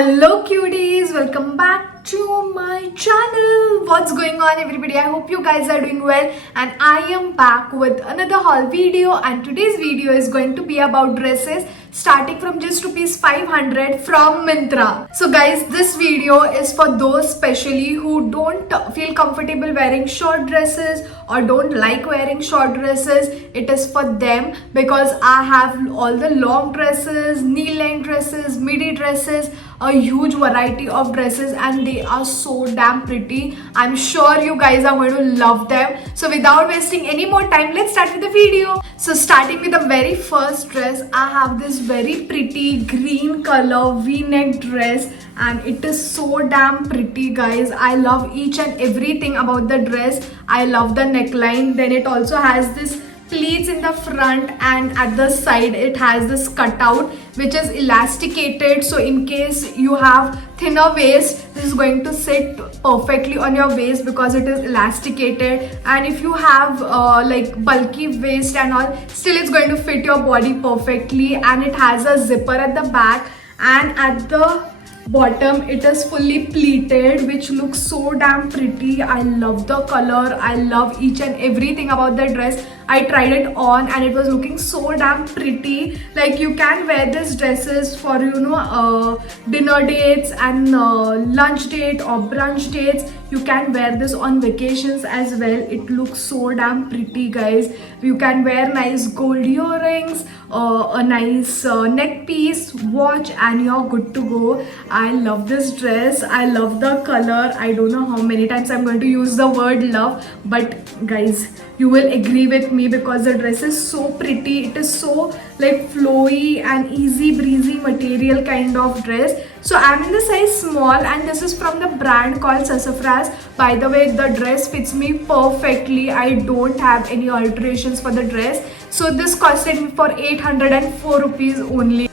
Hello cuties, welcome back to my channel. What's going on everybody? I hope you guys are doing well and I am back with another haul video, and today's video is going to be about dresses starting from just rupees 500 from Myntra. So guys, this video is for those especially who don't feel comfortable wearing short dresses or don't like wearing short dresses. It is for them because I have all the long dresses, knee length dresses, midi dresses, a huge variety of dresses, and they are so damn pretty. I'm sure you guys are going to love them. So without wasting any more time, let's start with the video. So starting with the very first dress, I have this very pretty green color v-neck dress, and it is so damn pretty guys. I love each and everything about the dress. I love the neckline. Then it also has this pleats in the front, and at the side it has this cutout which is elasticated, so in case you have thinner waist, this is going to sit perfectly on your waist because it is elasticated. And if you have like bulky waist and all, still it's going to fit your body perfectly. And it has a zipper at the back, and at the bottom it is fully pleated, which looks so damn pretty. I love the color. I love each and everything about the dress. I tried it on and it was looking so damn pretty. Like, you can wear these dresses for dinner dates and lunch date or brunch dates. You can wear this on vacations as well. It looks so damn pretty guys. You can wear nice gold earrings, a nice neck piece, watch, and you're good to go. I love this dress. I love the color. I don't know how many times I'm going to use the word love, but guys, you will agree with me because the dress is so pretty. It is so like flowy and easy breezy material kind of dress. So I'm in the size small, and this is from the brand called Sassafras. By the way, the dress fits me perfectly. I don't have any alterations for the dress. So this costed me for 804 rupees only.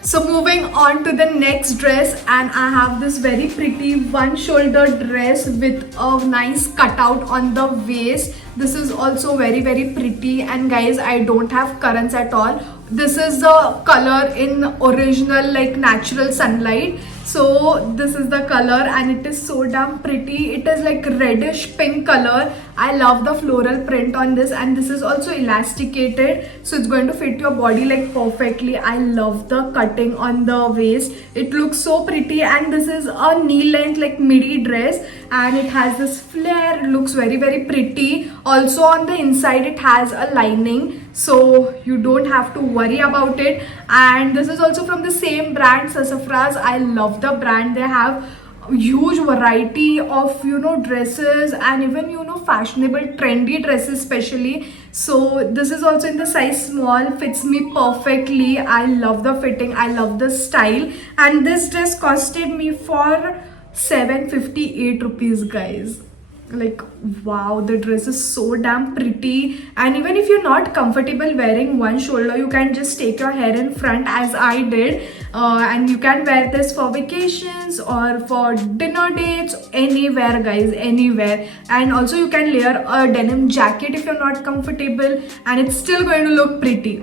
So moving on to the next dress, and I have this very pretty one shoulder dress with a nice cutout on the waist. This is also very pretty, and guys, I don't have currants at all. This is the color in original like natural sunlight. So this is the color, and it is so damn pretty. It is like reddish pink color. I love the floral print on this, and this is also elasticated, so it's going to fit your body like perfectly. I love the cutting on the waist. It looks so pretty, and this is a knee length like midi dress, and it has this flare. It looks very pretty. Also on the inside it has a lining, so you don't have to worry about it. And this is also from the same brand, Sassafras. I love the brand. They have huge variety of dresses, and even fashionable trendy dresses especially. So this is also in the size small, fits me perfectly. I love the fitting, I love the style, and this dress costed me for 758 rupees guys. Like, wow, the dress is so damn pretty. And even if you're not comfortable wearing one shoulder, you can just take your hair in front as I did, and you can wear this for vacations or for dinner dates, anywhere guys, anywhere. And also you can layer a denim jacket if you're not comfortable, and it's still going to look pretty.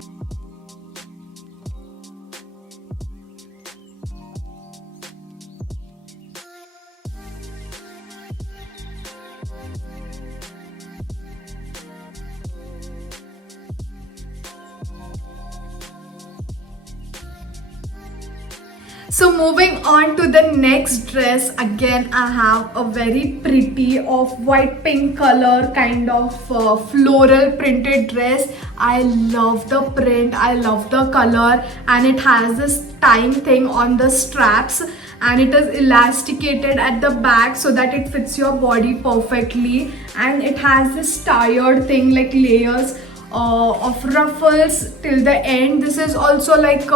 So moving on to the next dress, again I have a very pretty off-white pink color kind of floral printed dress. I love the print, I love the color, and it has this tying thing on the straps, and it is elasticated at the back so that it fits your body perfectly. And it has this tired thing like layers of ruffles till the end. This is also like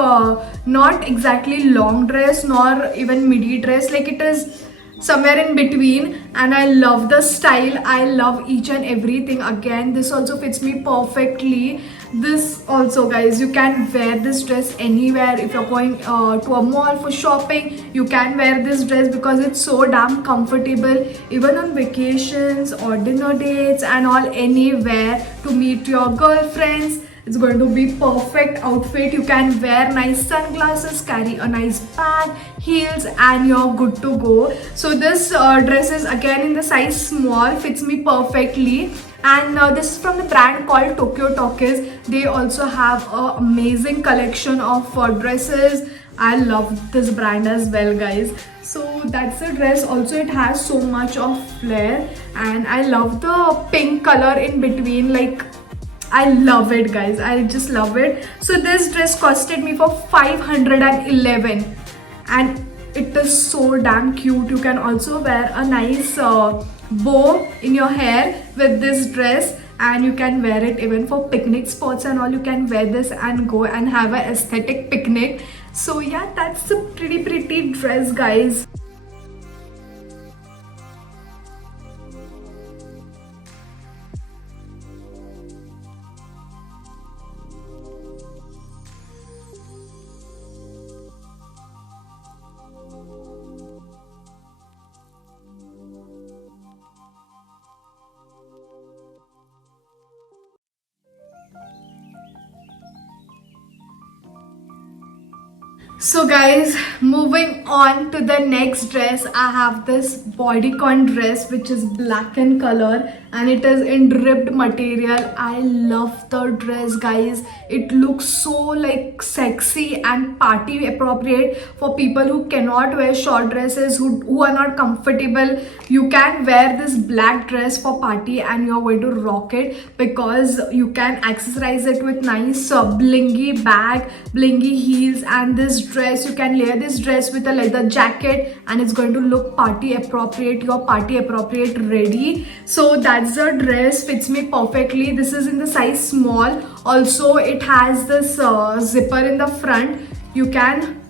not exactly long dress nor even midi dress. Like, it is somewhere in between, and I love the style. I love each and everything. Again, this also fits me perfectly. This also, guys, you can wear this dress anywhere. If you're going to a mall for shopping, you can wear this dress because it's so damn comfortable, even on vacations or dinner dates and all, anywhere, to meet your girlfriends. It's going to be perfect outfit. You can wear nice sunglasses, carry a nice bag, heels, and you're good to go. So this dress is again in the size small, fits me perfectly. And this is from the brand called Tokyo Talkies. They also have an amazing collection of dresses. I love this brand as well, guys. So that's the dress. Also, it has so much of flair, and I love the pink color in between. Like, I love it, guys. I just love it. So this dress costed me for 511, and it is so damn cute. You can also wear a nice bow in your hair with this dress, and you can wear it even for picnic spots and all. You can wear this and go and have an aesthetic picnic. So yeah, that's a pretty dress, guys. So guys, moving on to the next dress, I have this bodycon dress which is black in color, and it is in ribbed material. I love the dress, guys. It looks so like sexy and party appropriate for people who cannot wear short dresses, who are not comfortable. You can wear this black dress for party and you're going to rock it, because you can accessorize it with nice blingy bag, blingy heels, and this dress, you can layer this dress with a leather jacket and it's going to look party appropriate. You're party appropriate ready. So that's the dress, fits me perfectly. This is in the size small. Also, it has this zipper in the front. You can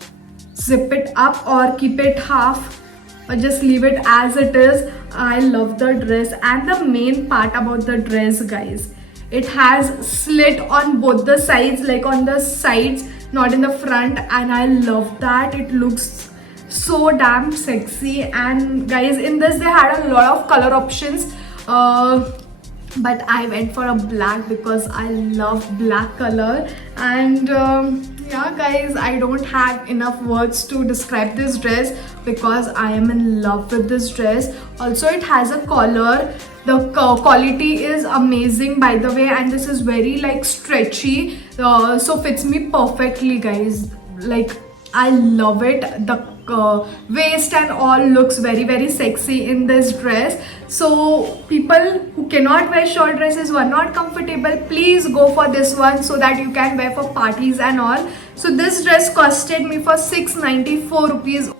zip it up or keep it half, or just leave it as it is. I love the dress. And the main part about the dress, guys, it has slit on both the sides, like on the sides, not in the front, and I love that. It looks so damn sexy. And guys, in this they had a lot of color options, but I went for a black because I love black color. And yeah, guys, I don't have enough words to describe this dress because I am in love with this dress. Also, it has a collar. The quality is amazing, by the way, and this is very like stretchy, so fits me perfectly, guys. Like, I love it. The waist and all looks very sexy in this dress. So people who cannot wear short dresses, who are not comfortable, please go for this one so that you can wear for parties and all. So this dress costed me for 694 rupees.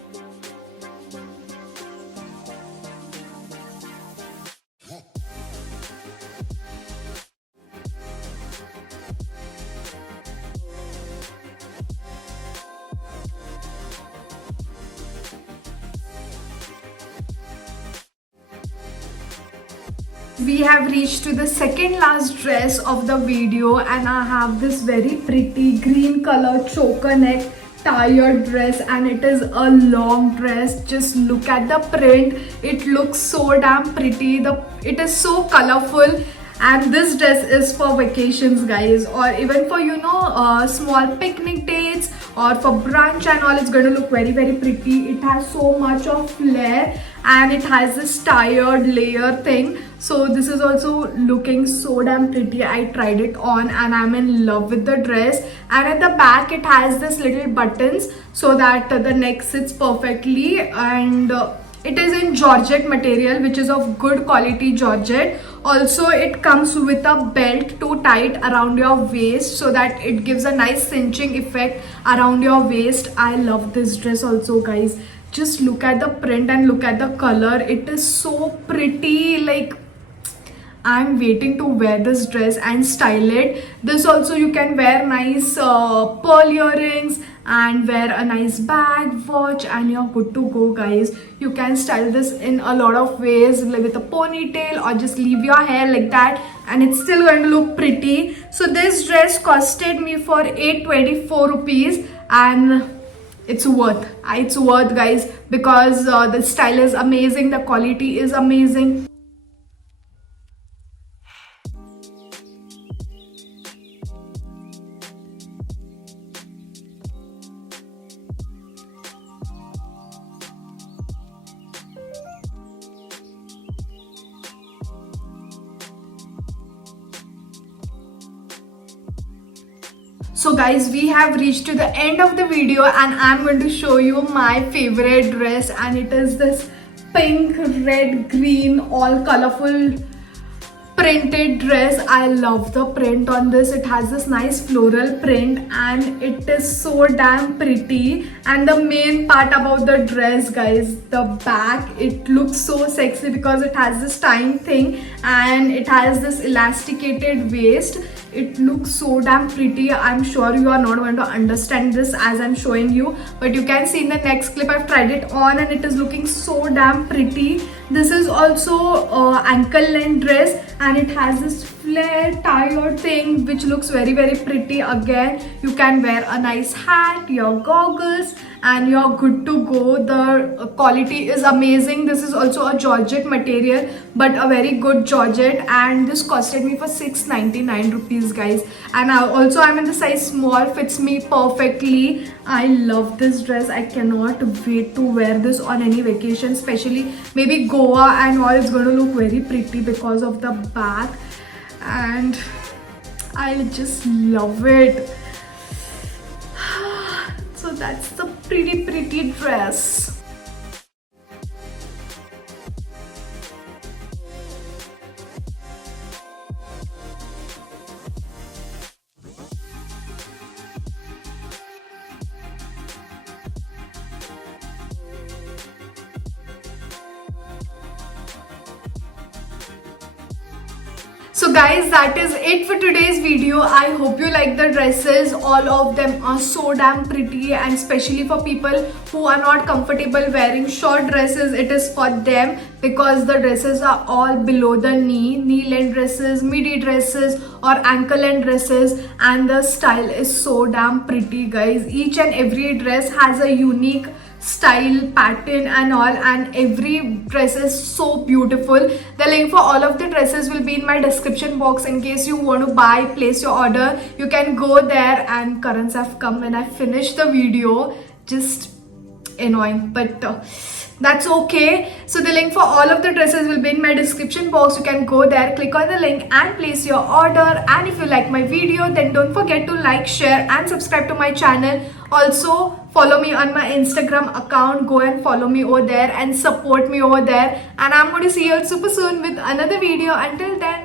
We have reached to the second last dress of the video, and I have this very pretty green color choker neck tired dress, and it is a long dress. Just look at the print. It looks so damn pretty. It is so colorful, and this dress is for vacations, guys, or even for, you know, small picnic dates or for brunch and all. It's going to look very pretty. It has so much of flair, and it has this tired layer thing. So this is also looking so damn pretty. I tried it on and I'm in love with the dress. And at the back it has this little buttons so that the neck sits perfectly. And it is in georgette material, which is of good quality georgette. Also, it comes with a belt to tie it around your waist so that it gives a nice cinching effect around your waist. I love this dress also, guys. Just look at the print and look at the color. It is so pretty. Like, I'm waiting to wear this dress and style it. This also, you can wear nice pearl earrings and wear a nice bag, watch, and you're good to go, guys. You can style this in a lot of ways, like with a ponytail, or just leave your hair like that and it's still going to look pretty. So this dress costed me for 824 rupees, and it's worth, guys, because the style is amazing, the quality is amazing. So guys, we have reached to the end of the video and I'm going to show you my favorite dress, and it is this pink, red, green, all colorful printed dress. I love the print on this. It has this nice floral print and it is so damn pretty. And the main part about the dress, guys, the back, it looks so sexy because it has this tying thing and it has this elasticated waist. It looks so damn pretty. I'm sure you are not going to understand this as I'm showing you, but you can see in the next clip I've tried it on and it is looking so damn pretty. This is also ankle length dress and it has this flare tie thing which looks very pretty. Again, you can wear a nice hat, your goggles, and you're good to go. The quality is amazing. This is also a georgette material, but a very good georgette, and this costed me for 699 rupees, guys. And I'm in the size small, fits me perfectly. I love this dress. I cannot wait to wear this on any vacation, especially maybe Goa and all. It's going to look very pretty because of the back, and I just love it. So that's the pretty dress. So guys, that is it for today's video. I hope you like the dresses. All of them are so damn pretty, and especially for people who are not comfortable wearing short dresses, it is for them because the dresses are all below the knee length dresses, midi dresses, or ankle length dresses, and the style is so damn pretty, guys. Each and every dress has a unique style, pattern and all, and every dress is so beautiful. The link for all of the dresses will be in my description box. In case you want to buy, place your order, you can go there. And currents have come when I finished the video, just annoying, but that's okay. So the link for all of the dresses will be in my description box. You can go there, click on the link and place your order. And if you like my video, then don't forget to like, share and subscribe to my channel. Also follow me on my Instagram account. Go and follow me over there and support me over there. And I'm going to see you all super soon with another video. Until then,